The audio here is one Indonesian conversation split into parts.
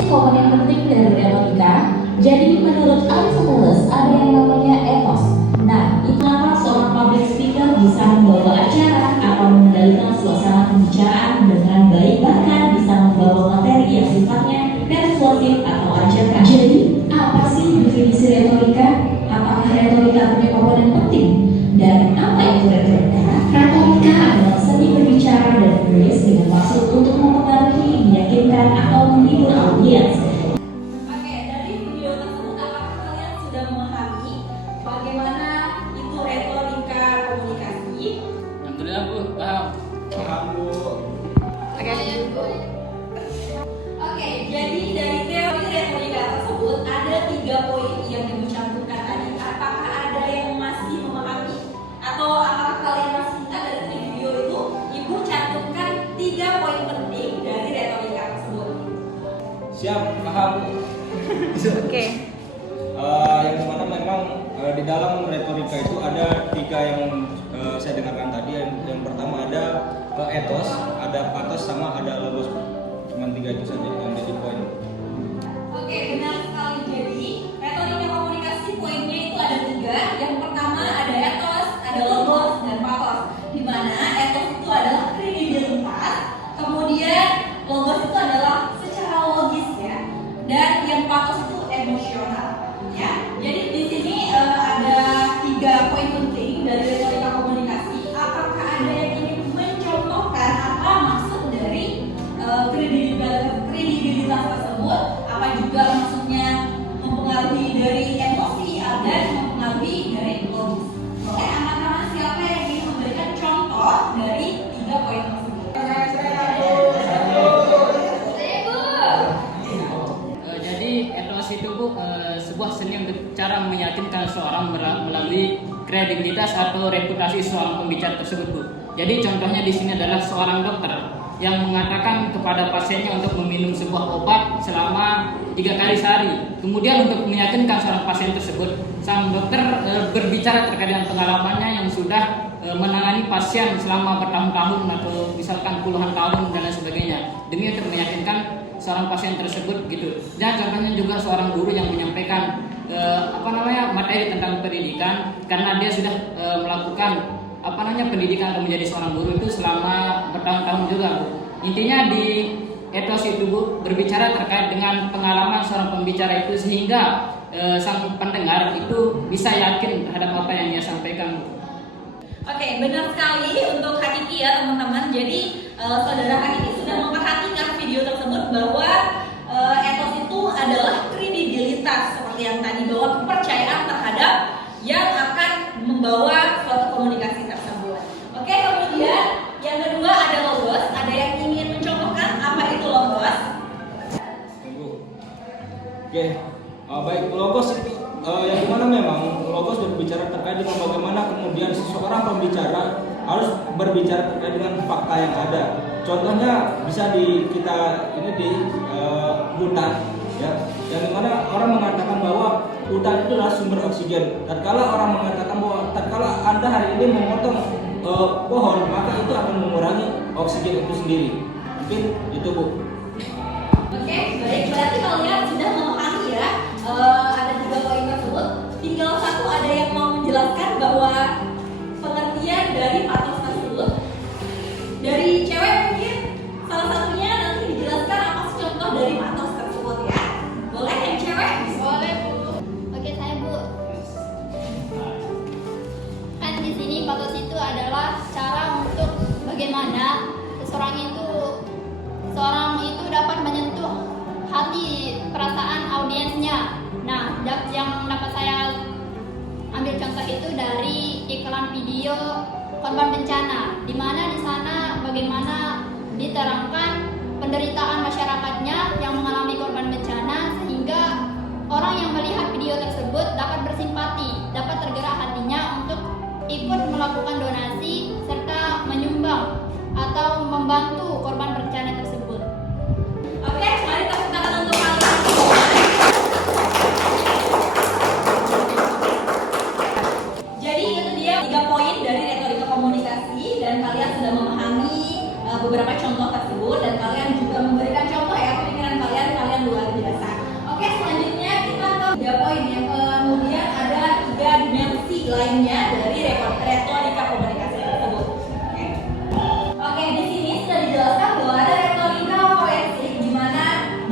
komponen penting dari retorika. Jadi menurut Aristoteles ada yang namanya ethos. Nah, itu apa seorang public speaker bisa membawa acara atau mengendalikan suasana pembicaraan dengan baik, bahkan bisa membawa materi yang sifatnya persuasif atau ajakan. Jadi, apa sih definisi retorika? Apakah retorika punya komponen penting? Dan apa itu retorika? Retorika adalah seni berbicara dan menulis dengan maksud untuk mempengaruhi, meyakinkan, atau menghibur audiens. Oke, dari video tersebut apakah kalian sudah memahami bagaimana itu retorika komunikasi? Alhamdulillah Bu, paham. Paham Bu. Oke, jadi dari teori retorika tersebut ada 3 poin yang Ibu cantumkan tadi. Apakah ada yang masih memahami atau apakah kalian masih ingat dari video itu? Ibu cantumkan 3 poin penting dari retorika tersebut. Siap, paham. Oke. Yang dimana memang di dalam retorika itu ada 3 yang saya dengarkan tadi. Yang pertama ada ethos, ada pathos, sama ada logos. Cuman 3 itu saja yang jadi poin. Oke, benar sekali. Jadi retorika komunikasi poinnya itu ada 3. Yang pertama ada ethos, ada logos, dan pathos. Di mana ethos itu adalah kredibilitas, kemudian logos itu adalah secara logis ya, dan yang pathos itu emosional ya. Jadi di sini ada 3 poin penting dari retorika komunikasi. Apakah ada yang ingin mencontohkan apa maksud dari kredibilitas tersebut? Apa juga maksudnya mempengaruhi dari emosi dan mempengaruhi dari logis? Oke, anak-anak siapa yang ingin memberikan contoh dari 3 poin tersebut? Jadi ethos itu Bu, sebuah seni untuk cara meyakinkan seorang melalui kredibilitas atau reputasi seorang pembicara tersebut Bu. Jadi contohnya di sini adalah seorang dokter yang mengatakan kepada pasiennya untuk meminum sebuah obat selama 3 kali sehari. Kemudian untuk meyakinkan seorang pasien tersebut, sang dokter berbicara terkait dengan pengalamannya yang sudah menangani pasien selama bertahun-tahun atau misalkan puluhan tahun dan lain sebagainya, demi untuk meyakinkan seorang pasien tersebut gitu. Dan contohnya juga seorang guru yang menyampaikan materi tentang pendidikan, karena dia sudah melakukan pendidikan atau menjadi seorang guru itu selama bertahun-tahun juga Bu. Intinya di ethos itu Bu, berbicara terkait dengan pengalaman seorang pembicara itu sehingga sang pendengar itu bisa yakin terhadap apa yang dia sampaikan Bu. Oke, benar sekali untuk Hakiki ya teman-teman. Jadi saudara Hakiki sudah memperhatikan video tersebut bahwa ethos itu adalah kredibilitas seperti yang tadi, bahwa kepercayaan terhadap yang akan membawa suatu komunikasi tersebut. Oke, kemudian yang kedua ada logos. Ada yang ingin mencontohkan apa itu logos? Oke, baik, logos itu yang dimana memang logos berbicara terkait dengan bagaimana kemudian seseorang pembicara harus berbicara terkait dengan fakta yang ada. Contohnya bisa kita di hutan ya, yang dimana orang mengatakan bahwa hutan itu adalah sumber oksigen. Tatkala orang mengatakan bahwa tatkala Anda hari ini memotong pohon, maka itu akan mengurangi oksigen itu sendiri. Mungkin itu Bu. Oke, baik. Berarti kalian sudah memahami ya ada 3 poin tersebut. Tinggal satu, ada yang mau menjelaskan bahwa pengertian dari pathos tersebut. Dari cewek mungkin salah satunya nanti dijelaskan apa sih contoh dari pathos tersebut ya. Boleh yang cewek? Boleh Bu. Oke, saya Bu. Kan di sini pathos itu adalah cara untuk bagaimana seorang itu dapat menyentuh hati perasaan audiensnya. Nah, yang dapat saya ambil contoh itu dari iklan video korban bencana, di mana di sana bagaimana diterangkan penderitaan masyarakatnya yang mengalami korban bencana, sehingga orang yang melihat video tersebut dapat bersimpati, dapat tergerak hatinya untuk ikut melakukan donasi serta menyumbang atau membantu korban bencana tersebut. Oke, mari tepuk tangan untuk kalian. Jadi itu dia 3 poin dari retorika komunikasi, dan kalian sudah memahami beberapa contoh tersebut, dan kalian juga memberikan contoh ya pemikiran kalian luar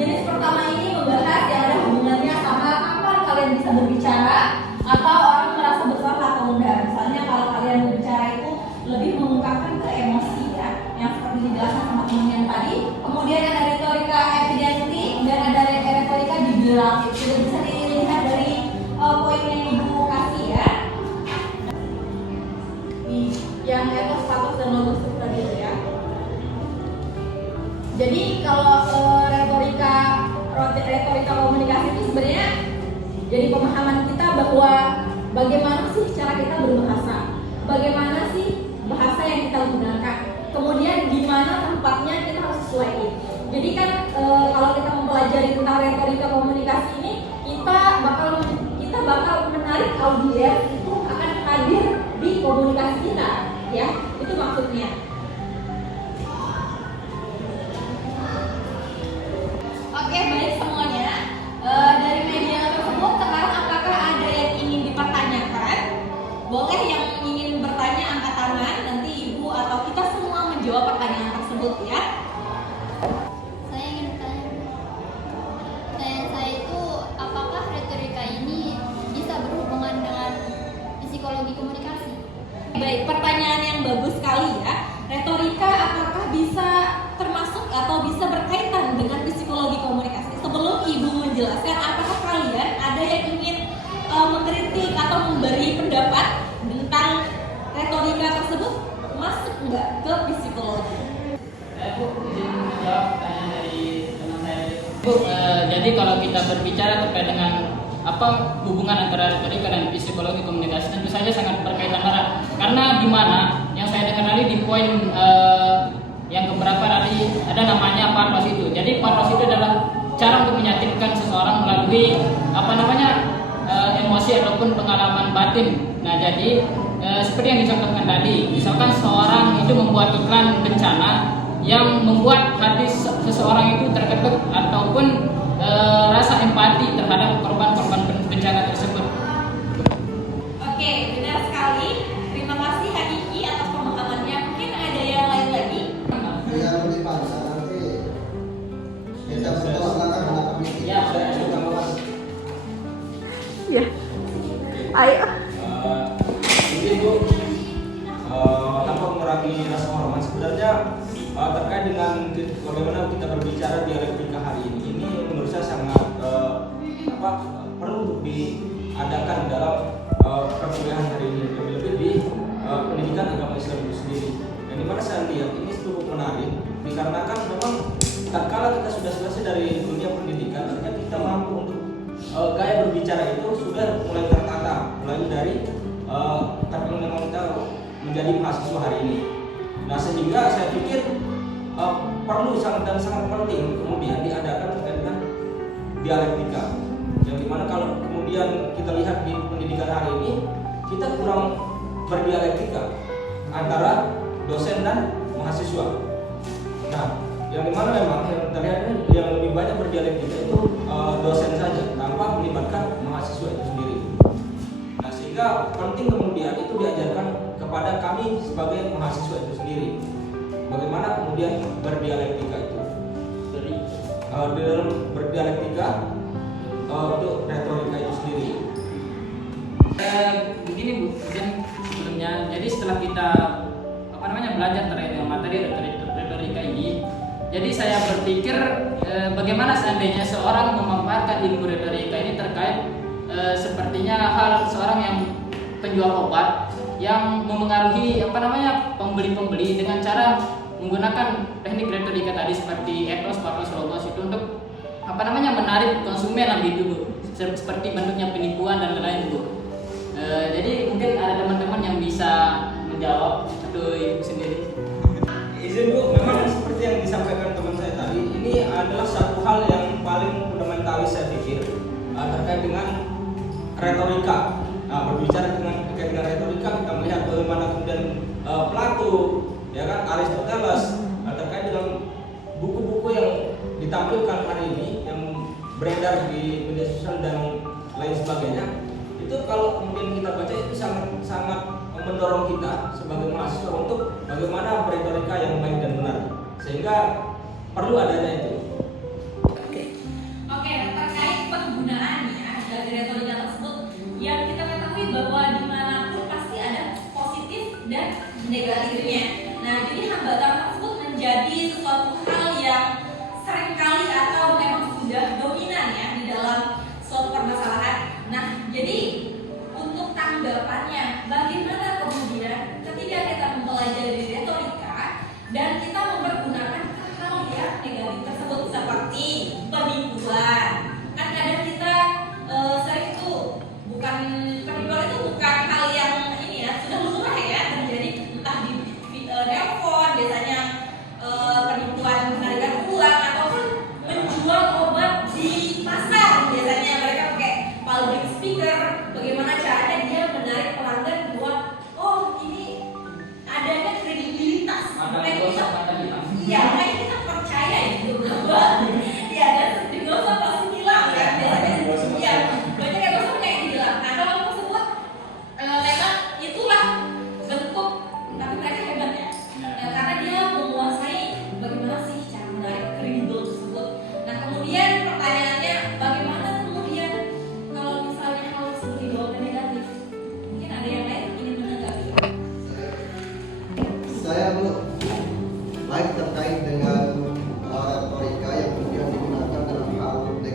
jenis pertama ini membahas yang ada hubungannya sama kapan kalian bisa berbicara atau orang merasa bersalah atau enggak. Misalnya kalau kalian berbicara itu lebih mengungkapkan ke emosi ya, yang seperti dijelaskan sama teman-teman tadi. Kemudian ada retorika evidenti dan ada retorika bibliografis. Sudah bisa dilihat dari poin yang ibu kasih ya. Yang etos, patos, dan logos itu tadi ya. Jadi kalau retorika komunikasi itu sebenarnya jadi pemahaman kita bahwa bagaimana sih cara kita berbahasa, bagaimana sih bahasa yang kita gunakan, kemudian di mana tempatnya kita harus sesuaikan. Jadi kan kalau kita mempelajari tentang retorika komunikasi ini, kita bakal menarik audiens itu akan hadir di komunikasi kita, ya itu maksudnya. Oke, baik semuanya. Dari media tersebut sekarang apakah ada yang ingin dipertanyakan? Boleh yang ingin bertanya angkat tangan, nanti ibu atau kita semua menjawab pertanyaan tersebut ya. Saya ingin bertanya. Pertanyaan saya itu, apakah retorika ini bisa berhubungan dengan psikologi komunikasi? Baik, pertanyaan yang bagus sekali ya. Retorika apakah bisa termasuk atau bisa berkaitan dengan psikologi komunikasi? Sebelum ibu menjelaskan, apakah kalian ada yang ingin mengkritik atau memberi pendapat tentang retorika tersebut masuk nggak ke psikologi? Bu, izin menjawab pertanyaan dari teman saya. Bu, jadi kalau kita berbicara terkait dengan apa hubungan antara retorika dan psikologi komunikasi, tentu saja sangat berkaitan erat. Karena di mana yang saya dengar tadi di poin yang keberapa tadi ada namanya pathos itu. Jadi pathos itu adalah cara untuk meyakinkan seseorang melalui emosi ataupun pengalaman batin. Nah, jadi seperti yang dicontohkan tadi, misalkan seseorang itu membuat iklan bencana yang membuat hati seseorang itu terketuk ataupun rasa empati terhadap korban-korban bencana tersebut. Oke, benar sekali. Terima kasih Hakiki atas pemahamannya. Mungkin ada yang lain lagi? Yang lebih panjang nanti kita bertolak belakang dengan kami. Ya, Saya tambahkan. Ya. Ayo. Mungkin Bu, tanpa mengurangi rasa hormat, sebenarnya terkait dengan bagaimana kita berbicara dialektika hari ini menurut saya sangat perlu untuk diadakan dalam perkuliahan hari ini, lebih-lebih di pendidikan agama Islam itu sendiri. Dan dimana saya lihat ini cukup menarik dikarenakan memang tatkala kita sudah selesai dari dunia pendidikan, artinya kita mampu untuk gaya berbicara itu sudah mulai tertata, mulai dari tapi memang kita menjadi mahasiswa hari ini. Nah, sehingga saya pikir perlu sangat penting kemudian diadakan terkait dengan dialektika, yang dimana kalau kemudian kita lihat di pendidikan hari ini kita kurang berdialektika antara dosen dan mahasiswa. Nah, yang dimana memang yang terlihat yang lebih banyak berdialektika itu dosen saja tanpa melibatkan mahasiswa itu sendiri. Nah, sehingga penting kemudian itu diajarkan kepada kami sebagai mahasiswa itu sendiri, bagaimana kemudian berdialektika itu dari di dalam berdialektika untuk retorika itu sendiri. Begini Bu, izin sebelumnya. Jadi setelah kita belajar terkait dengan materi retorika ini, jadi saya berpikir bagaimana seandainya seorang memanfaatkan ilmu retorika ini terkait sepertinya hal seorang yang penjual obat yang memengaruhi pembeli-pembeli dengan cara menggunakan teknik retorika tadi seperti etos, pathos, logos itu untuk menarik konsumen lebih dulu, seperti bentuknya penipuan dan lain-lain Bu. Jadi mungkin ada teman-teman yang bisa menjawab atau ibu sendiri. Izin Bu, memang seperti yang disampaikan teman saya tadi, ini adalah satu hal yang paling fundamentalis saya pikir terkait dengan retorika. Nah, berbicara terkait dengan retorika, kita melihat bagaimana kemudian Plato, ya kan, Aristoteles, terkait dengan buku-buku yang ditampilkan hari ini yang beredar di media sosial dan lain sebagainya. Itu kalau kemudian kita baca itu sangat mendorong kita sebagai mahasiswa untuk bagaimana berretorika yang baik dan benar, sehingga perlu adanya itu. Oke.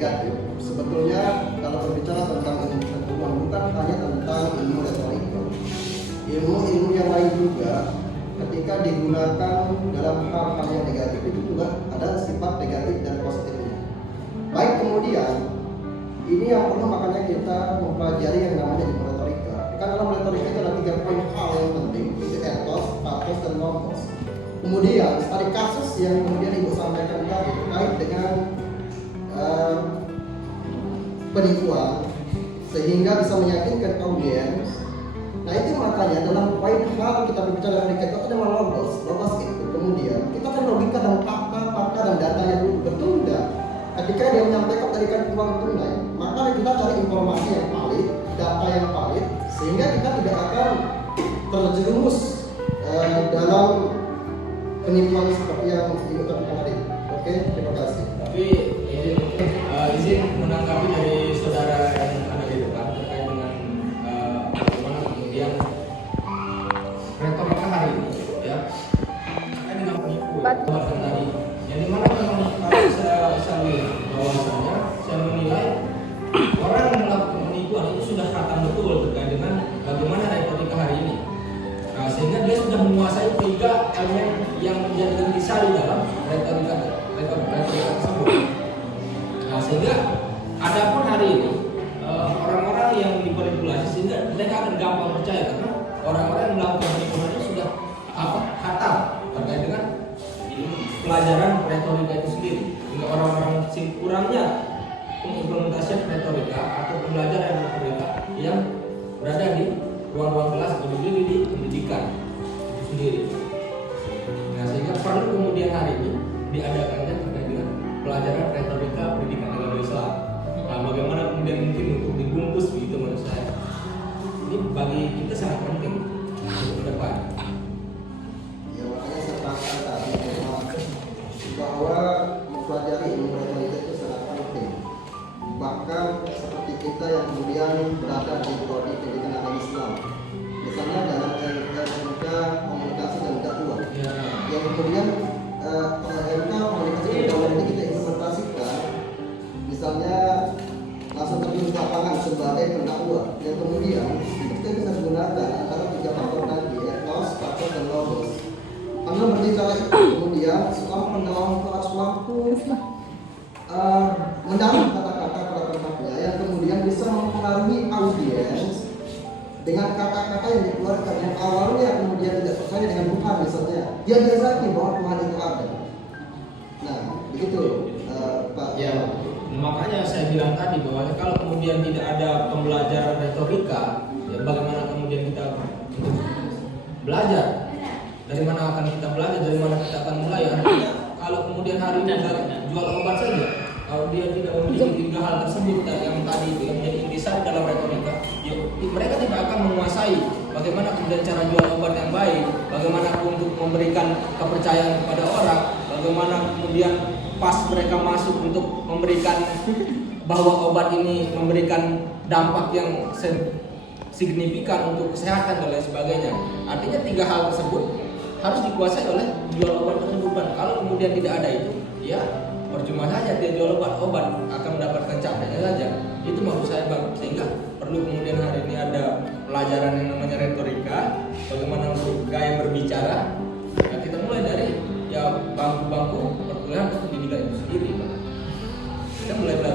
negatif. Sebetulnya kalau berbicara tentang ilmu pengetahuan bukan hanya tentang ilmu retorika. Ilmu-ilmu yang lain juga ketika digunakan dalam hal-hal yang negatif itu juga ada sifat negatif dan positifnya. Baik, kemudian ini yang perlu makanya kita mempelajari yang namanya ilmu retorika. Kan dalam retorika itu ada 3 poin hal yang penting, itu ethos, pathos, dan logos. Kemudian tadi kasus yang kemudian Ibu sampaikan tadi terkait dengan penipuan sehingga bisa meyakinkan audiens. Nah itu makanya dalam poin hal kita berbicara dengan itu ada logos itu kemudian kita kan logika dan fakta dan datanya dulu, betul enggak? Ketika dia menyampaikan tarikan uang tunai, maka kita cari informasi yang valid, data yang valid, sehingga kita tidak akan terjerumus dalam penipuan seperti yang Ibu temukan tadi. Oke, terima kasih. Tapi izin menanggapi dari saudara yang ada di depan terkait dengan bagaimana kemudian retorika hari ini, ya, terkait dengan penipu tadi, yang dimana memang kalau saya lihat bahwasanya saya menilai orang yang melakukan penipuan itu sudah khatam betul terkait dengan bagaimana retorika hari ini. Nah, sehingga dia sudah menguasai 3 elemen yang menjadi intisari dalam retorika tersebut. Nah, sehingga adapun hari ini orang-orang yang dimanipulasi sehingga mereka akan gampang percaya karena orang-orang yang melakukan penipuan itu sudah khatam terkait dengan pelajaran retorika itu sendiri. Sehingga orang-orang kurangnya pengimplementasian retorika atau pembelajaran retorika yang berada di ruang-ruang kelas atau di pendidikan itu sendiri. Nah, sehingga perlu kemudian hari ini diadakannya terkait dengan pelajaran retorika pendidikan agama Islam. Nah, bagaimana kemudian mungkin untuk dibungkus begitu menurut saya. Ini bagi kita sangat penting untuk ke depan. Ya makanya saya katakan tadi bahwa mempelajari ilmu retorika itu sangat penting. Bahkan seperti kita yang kemudian berada di prodi pendidikan agama Islam, misalnya dalam LMK komunikasi dan dakwah, yang kemudian LMK komunikasi dan dakwah ini kita implementasikan, misalnya langsung terjun ke lapangan sebagai pendakwah, yang kemudian kita bisa gunakan antara 3 faktor tadi, ethos, pathos, dan logos. Karena berbicara itu kemudian selama pendakwah kelas waktu mendalam kata-kata pada tempatnya yang kemudian bisa mempengaruhi audiens dengan kata-kata yang dikeluarkan yang awalnya kemudian tidak percaya dengan Tuhan misalnya, dia yakin bahwa Tuhan itu ada. Nah, begitu Pak. Ya, makanya saya bilang tadi bahwa kalau kemudian tidak ada pembelajaran retorika, ya bagaimana kemudian kita untuk belajar? Dari mana akan kita belajar? Dari mana kita akan mulai? Artinya kalau kemudian hari ini jual obat saja, kalau dia tidak memiliki 3 hal tersebut yang tadi itu yang menjadi intisari dalam retorika, ya, mereka tidak akan menguasai bagaimana kemudian cara jual obat yang baik, bagaimana untuk memberikan kepercayaan kepada orang, bagaimana kemudian pas mereka masuk untuk memberikan bahwa obat ini memberikan dampak yang signifikan untuk kesehatan dan lain sebagainya. Artinya 3 hal tersebut harus dikuasai oleh jual obat tersebut. Kalau kemudian tidak ada itu, ya percuma saja dia jual obat akan mendapatkan capeknya saja. Itu maksud saya Bang. Sehingga perlu kemudian hari ini ada pelajaran yang namanya retorika, bagaimana untuk gaya berbicara. Ya, kita mulai dari ya bangku-bangku perkuliahan atau pendidikan itu sendiri, Bang. Kita mulai belajar